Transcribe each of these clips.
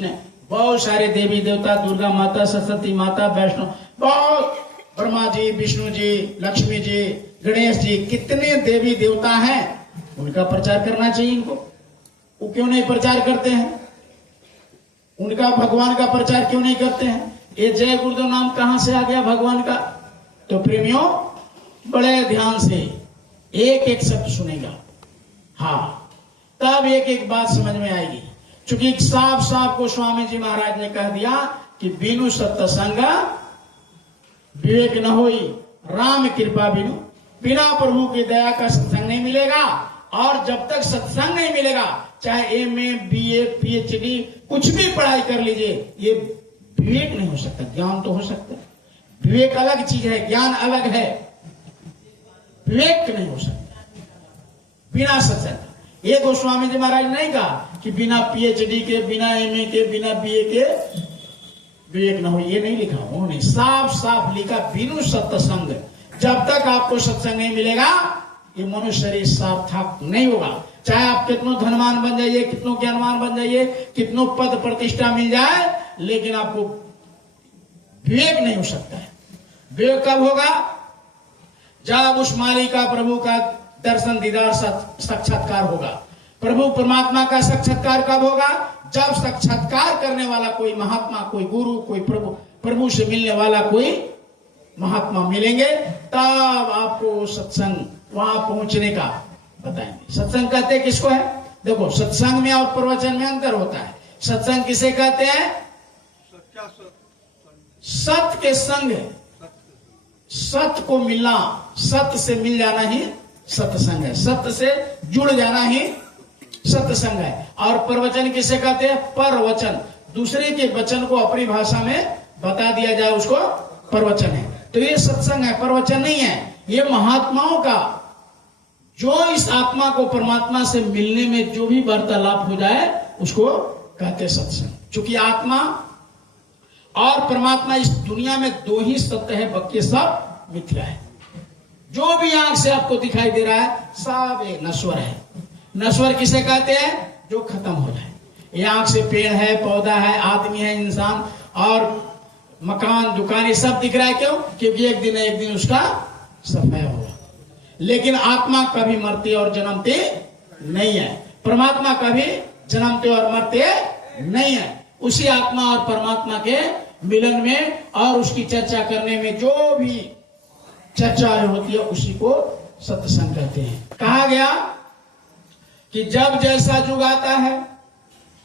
कृष्ण, बहुत सारे देवी देवता, दुर्गा माता, सरस्वती माता, वैष्णो, बहुत ब्रह्मा जी, विष्णु जी, लक्ष्मी जी, गणेश जी, कितने देवी देवता हैं, उनका प्रचार करना चाहिए इनको। वो क्यों नहीं प्रचार करते हैं? उनका भगवान का प्रचार क्यों नहीं करते हैं? ये जय गुरुदेव नाम कहां से आ गया भगवान का? तो प्रेमियों, बड़े ध्यान से एक एक शब्द सुनेगा, हाँ, तब एक एक बात समझ में आएगी। क्योंकि साफ साफ को स्वामी जी महाराज ने कह दिया कि बिनु सत्संग विवेक न होई, राम कृपा बिनु, बिना प्रभु की दया का सत्संग नहीं मिलेगा। और जब तक सत्संग नहीं मिलेगा, चाहे एमए, बीए, पीएचडी, कुछ भी पढ़ाई कर लीजिए, ये विवेक नहीं हो सकता। ज्ञान तो हो सकता है, विवेक अलग चीज है, ज्ञान अलग है, विवेक नहीं हो सकता बिना सत्संग। ये गोस्वामी जी महाराज ने नहीं कहा कि बिना पीएचडी के, बिना एमए के, बिना बीए के विवेक न हो, ये नहीं लिखा उन्होंने, साफ साफ लिखा बिनु सत्संग। जब तक आपको सत्संग नहीं मिलेगा, ये मनुष्य शरीर सार्थक नहीं होगा। चाहे आप कितनो धनवान बन जाइए, कितनो ज्ञानवान बन जाइए, कितनो पद प्रतिष्ठा मिल जाए, लेकिन आपको विवेक नहीं हो सकता है। विवेक कब होगा? जब उस मालिक का, प्रभु का दर्शन दीदार साक्षात्कार होगा। प्रभु परमात्मा का साक्षात्कार कब होगा? जब साक्षात्कार करने वाला कोई महात्मा, कोई गुरु, कोई प्रभु से मिलने वाला कोई महात्मा मिलेंगे, तब आपको सत्संग वहां पहुंचने का बताएंगे। सत्संग कहते हैं किसको है? देखो, सत्संग में और प्रवचन में अंतर होता है। सत्संग किसे कहते हैं? सत्य के संग, सत्य को मिलना, सत्य से मिल जाना ही सत्संग है, सत्य से जुड़ जाना ही सत्संग है। और प्रवचन किसे कहते हैं? परवचन, दूसरे के वचन को अपनी भाषा में बता दिया जाए, उसको प्रवचन है। तो ये सत्संग है, प्रवचन नहीं है। ये महात्माओं का, जो इस आत्मा को परमात्मा से मिलने में जो भी वार्तालाप हो जाए, उसको कहते सत्संग। क्योंकि आत्मा और परमात्मा, इस दुनिया में दो ही सत्य है, बाकी सब मिथ्या है। जो भी आंख से आपको दिखाई दे रहा है, सब एक नश्वर है। नश्वर किसे कहते हैं? जो खत्म हो जाए। ये आंख से पेड़ है, पौधा है, आदमी है, इंसान और मकान, दुकान, ये सब दिख रहा है। क्यों? क्योंकि एक दिन उसका समय होगा। लेकिन आत्मा कभी मरती और जन्मती नहीं है, परमात्मा कभी जन्मते और मरते नहीं है। उसी आत्मा और परमात्मा के मिलन में और उसकी चर्चा करने में जो भी चर्चा होती है, उसी को सत्संग कहते हैं। कहा गया कि जब जैसा युग आता है,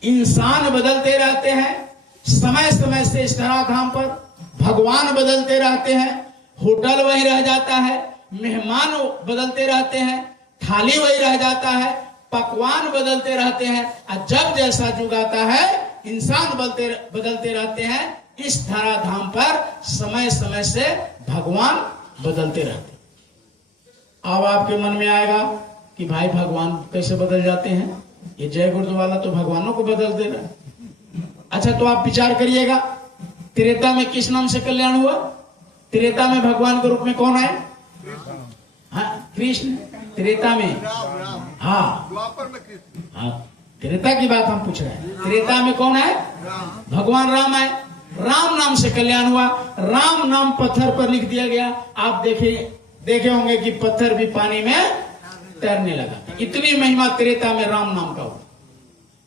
इंसान बदलते रहते हैं, समय समय से इस धराधाम पर भगवान बदलते रहते हैं, होटल वही रह जाता है, मेहमान बदलते रहते हैं, थाली वही रह जाता है, पकवान बदलते रहते हैं। और जब जैसा युग आता है, इंसान बदलते रहते हैं। इस धराधाम पर समय समय से भगवान बदलते रहते। अब आपके मन में आएगा कि भाई भगवान कैसे बदल जाते हैं? ये जय गुरुदेव वाला तो भगवानों को बदल दे रहा है। अच्छा, तो आप विचार करिएगा, त्रेता में किस नाम से कल्याण हुआ? त्रेता में भगवान के रूप में कौन है? हाँ, कृष्ण। त्रेता में, हाँ, त्रेता की बात हम पूछ रहे हैं। त्रेता में कौन है? भगवान राम है। राम नाम से कल्याण हुआ। राम नाम पत्थर पर लिख दिया गया। आप देखे होंगे कि पत्थर भी पानी में तैरने लगा। इतनी महिमा त्रेता में राम नाम का हुआ।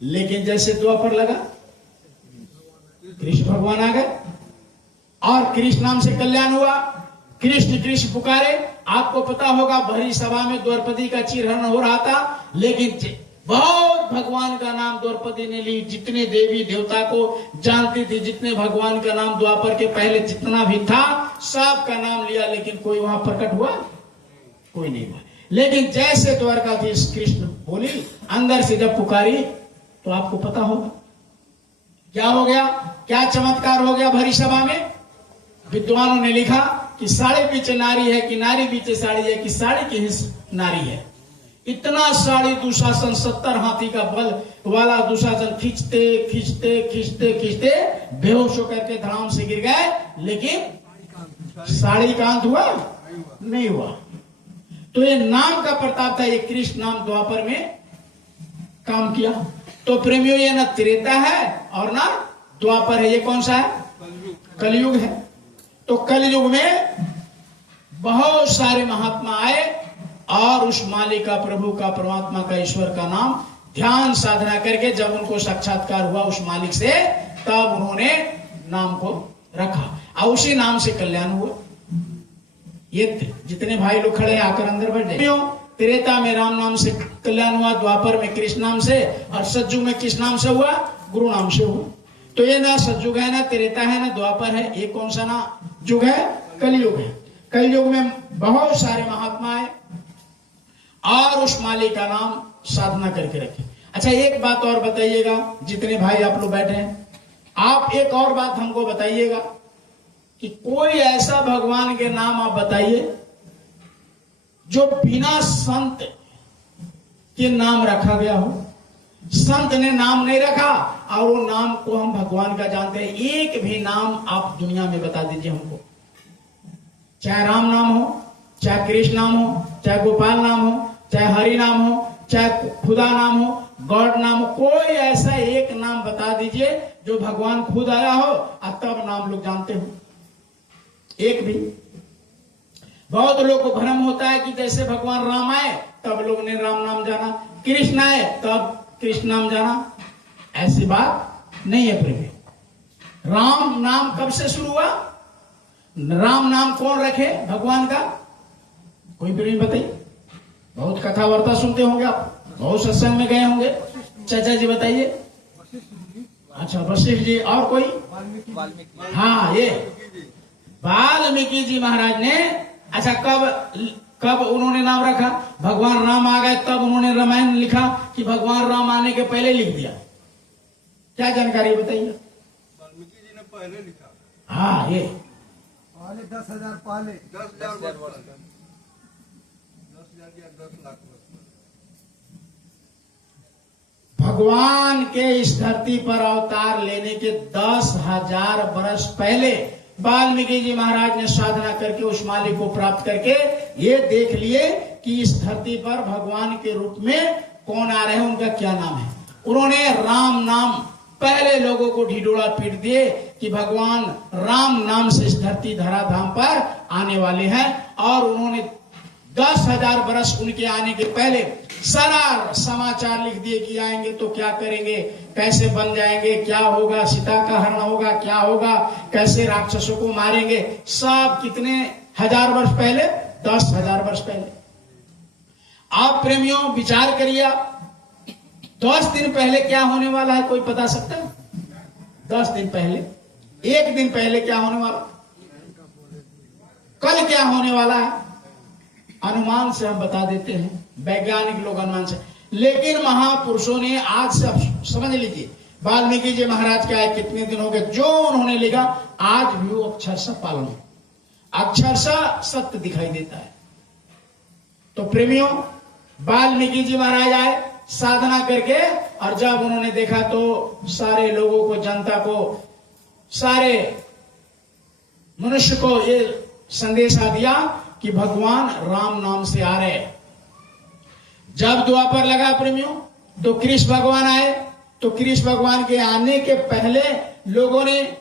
लेकिन जैसे द्वापर लगा, कृष्ण भगवान आ गए और कृष्ण नाम से कल्याण हुआ। कृष्ण कृष्ण पुकारे। आपको पता होगा, भरी सभा में द्रौपदी का चीरहरण हो रहा था, लेकिन बहुत भगवान का नाम द्रौपदी ने ली। जितने देवी देवता को जानती थी, जितने भगवान का नाम द्वापर के पहले जितना भी था, सबका नाम लिया, लेकिन कोई वहां प्रकट हुआ? कोई नहीं हुआ। लेकिन जैसे द्वारकाधीश कृष्ण बोली, अंदर से जब पुकारी, तो आपको पता होगा क्या हो गया, क्या चमत्कार हो गया भरी सभा में। विद्वानों ने लिखा कि साड़ी पीछे नारी है, कि नारी पीछे साड़ी है, कि साड़ी की हिस्स नारी है। इतना साड़ी दुशासन, 70 हाथी का बल वाला दुशासन खींचते खींचते खींचते खींचते बेहोश होकर के धड़ाम से गिर गए, लेकिन साड़ी का अंत हुआ नहीं हुआ। तो ये नाम का प्रताप था। ये कृष्ण नाम द्वापर में काम किया। तो प्रेमियों, ये न त्रेता है और ना द्वापर है। ये कौन सा है? कलयुग है। तो कलयुग में बहुत सारे महात्मा आए और उस मालिक का, प्रभु का, परमात्मा का, ईश्वर का नाम ध्यान साधना करके जब उनको साक्षात्कार हुआ उस मालिक से, तब उन्होंने नाम को रखा और उसी नाम से कल्याण हुआ। ये जितने भाई लोग खड़े आकर अंदर बैठ जाए। त्रेता में राम नाम से कल्याण हुआ, द्वापर में कृष्ण नाम से, और सतयुग में किस नाम से हुआ? गुरु नाम से हुआ। तो ये ना सतयुग है, ना त्रेता है, ना द्वापर है। ये कौन सा ना युग है? कलयुग है। कलयुग में बहुत सारे महात्मा आए और उस मालिक का नाम साधना करके रखे। अच्छा, एक बात और बताइएगा, जितने भाई आप लोग बैठे हैं, आप एक और बात हमको बताइएगा कि कोई ऐसा भगवान के नाम आप बताइए जो बिना संत के नाम रखा गया हो। संत ने नाम नहीं रखा और वो नाम को हम भगवान का जानते हैं। एक भी नाम आप दुनिया में बता दीजिए हमको, चाहे राम नाम हो, चाहे कृष्ण नाम हो, चाहे गोपाल नाम हो, चाहे हरि नाम हो, चाहे खुदा नाम हो, गॉड नाम हो, कोई ऐसा एक नाम बता दीजिए जो भगवान खुद आया हो और तब नाम लोग जानते हो। एक भी। बहुत लोग को भ्रम होता है कि जैसे भगवान राम आए तब लोग ने राम नाम जाना, कृष्ण आए तब कृष्ण नाम जाना। ऐसी बात नहीं है प्रेमी। राम नाम कब से शुरू हुआ? राम नाम कौन रखे भगवान का? कोई प्रेमी बताइए। बहुत कथा वार्ता सुनते होंगे आप, बहुत सत्संग में गए होंगे। चाचा जी बताइए। अच्छा, वशिष्ठ जी। और कोई? हाँ, ये वाल्मीकि जी महाराज ने। अच्छा, कब उन्होंने नाम रखा? भगवान राम आ गए तब उन्होंने रामायण लिखा कि भगवान राम आने के पहले लिख दिया? क्या जानकारी बताइए। वाल्मीकि जी ने पहले लिखा। हाँ, ये पहले 10,000 पहले 10,000 वर्ष 10,000 या 10 लाख वर्ष। भगवान के इस धरती पर अवतार लेने के 10,000 वर्ष पहले वाल्मीकि जी महाराज ने साधना करके उस मालिक को प्राप्त करके ये देख लिए कि इस धरती पर भगवान के रूप में कौन आ रहे हैं, उनका क्या नाम है। उन्होंने राम नाम पहले लोगों को ढिढोरा पीट दिए कि भगवान राम नाम से इस धरती धराधाम पर आने वाले हैं। और उन्होंने 10,000 वर्ष उनके आने के पहले सारा समाचार लिख दिए कि आएंगे तो क्या करेंगे, कैसे बन जाएंगे, क्या होगा, सीता का हरण होगा, क्या होगा, कैसे राक्षसों को मारेंगे। सब कितने हजार वर्ष पहले? 10,000 वर्ष पहले। आप प्रेमियों विचार करिए, 10 दिन पहले क्या होने वाला है, कोई बता सकता है? 10 दिन पहले, एक दिन पहले क्या होने वाला, कल क्या होने वाला है, अनुमान से हम बता देते हैं, वैज्ञानिक लोग अनुमान से। लेकिन महापुरुषों ने आज से, समझ लीजिए, वाल्मीकि जी महाराज के आए कितने दिन हो गए, जो उन्होंने लिखा आज भी वो अक्षरशः पालन, अक्षरशः सत्य दिखाई देता है। तो प्रेमियों, वाल्मीकि जी महाराज आए साधना करके, और जब उन्होंने देखा तो सारे लोगों को, जनता को, सारे मनुष्य को ये संदेशा दिया कि भगवान राम नाम से आ रहे। जब द्वापर लगा प्रेमियों, तो कृष्ण भगवान आए। तो कृष्ण भगवान के आने के पहले लोगों ने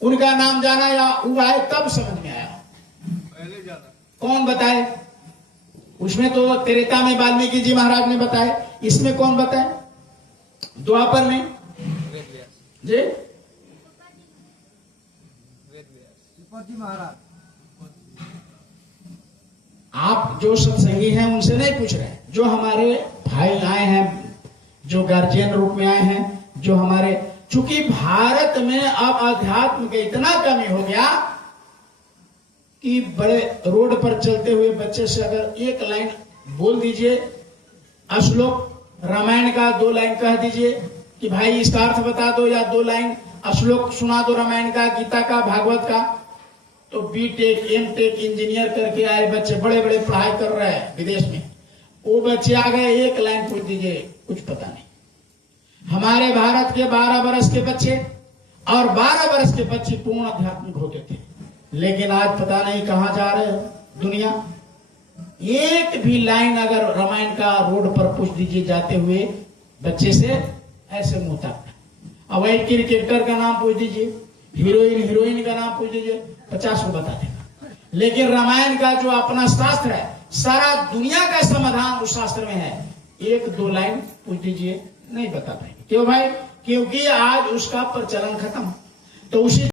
उनका नाम जाना या वो आए तब समझ में आया? पहले जाना। कौन बताए? उसमें तो त्रेता में वाल्मीकि जी महाराज ने बताए, इसमें कौन बताए? द्वापर में जी महाराज। आप जो सत्संगी हैं उनसे नहीं पूछ रहे हैं, जो हमारे भाई आए हैं, जो गार्जियन रूप में आए हैं, जो हमारे, चूंकि भारत में अब अध्यात्म का इतना कमी हो गया कि बड़े रोड पर चलते हुए बच्चे से अगर एक लाइन बोल दीजिए, श्लोक रामायण का 2 लाइन कह दीजिए कि भाई इसका अर्थ बता दो, या 2 लाइन श्लोक सुना दो रामायण का, गीता का, भागवत का, तो बीटेक, एमटेक, इंजीनियर करके आए बच्चे, बड़े बड़े पढ़ाई कर रहे हैं विदेश में, वो बच्चे आ गए, एक लाइन पूछ दीजिए कुछ पता नहीं। हमारे भारत के 12 वर्ष के बच्चे और 12 वर्ष के बच्चे पूर्ण आध्यात्मिक होते थे, लेकिन आज पता नहीं कहां जा रहे हो दुनिया। एक भी लाइन अगर रामायण का रोड पर पूछ दीजिए जाते हुए बच्चे से, ऐसे मुंह तक। अब वही क्रिकेटर का नाम पूछ दीजिए, हीरोइन का नाम पूछ दीजिए, 50 को बता देगा। लेकिन रामायण का जो अपना शास्त्र है, सारा दुनिया का समाधान उस शास्त्र में है। 1-2 लाइन पूछ दीजिए, नहीं बता पाएंगे। क्यों भाई? क्योंकि आज उसका प्रचलन खत्म। तो उसी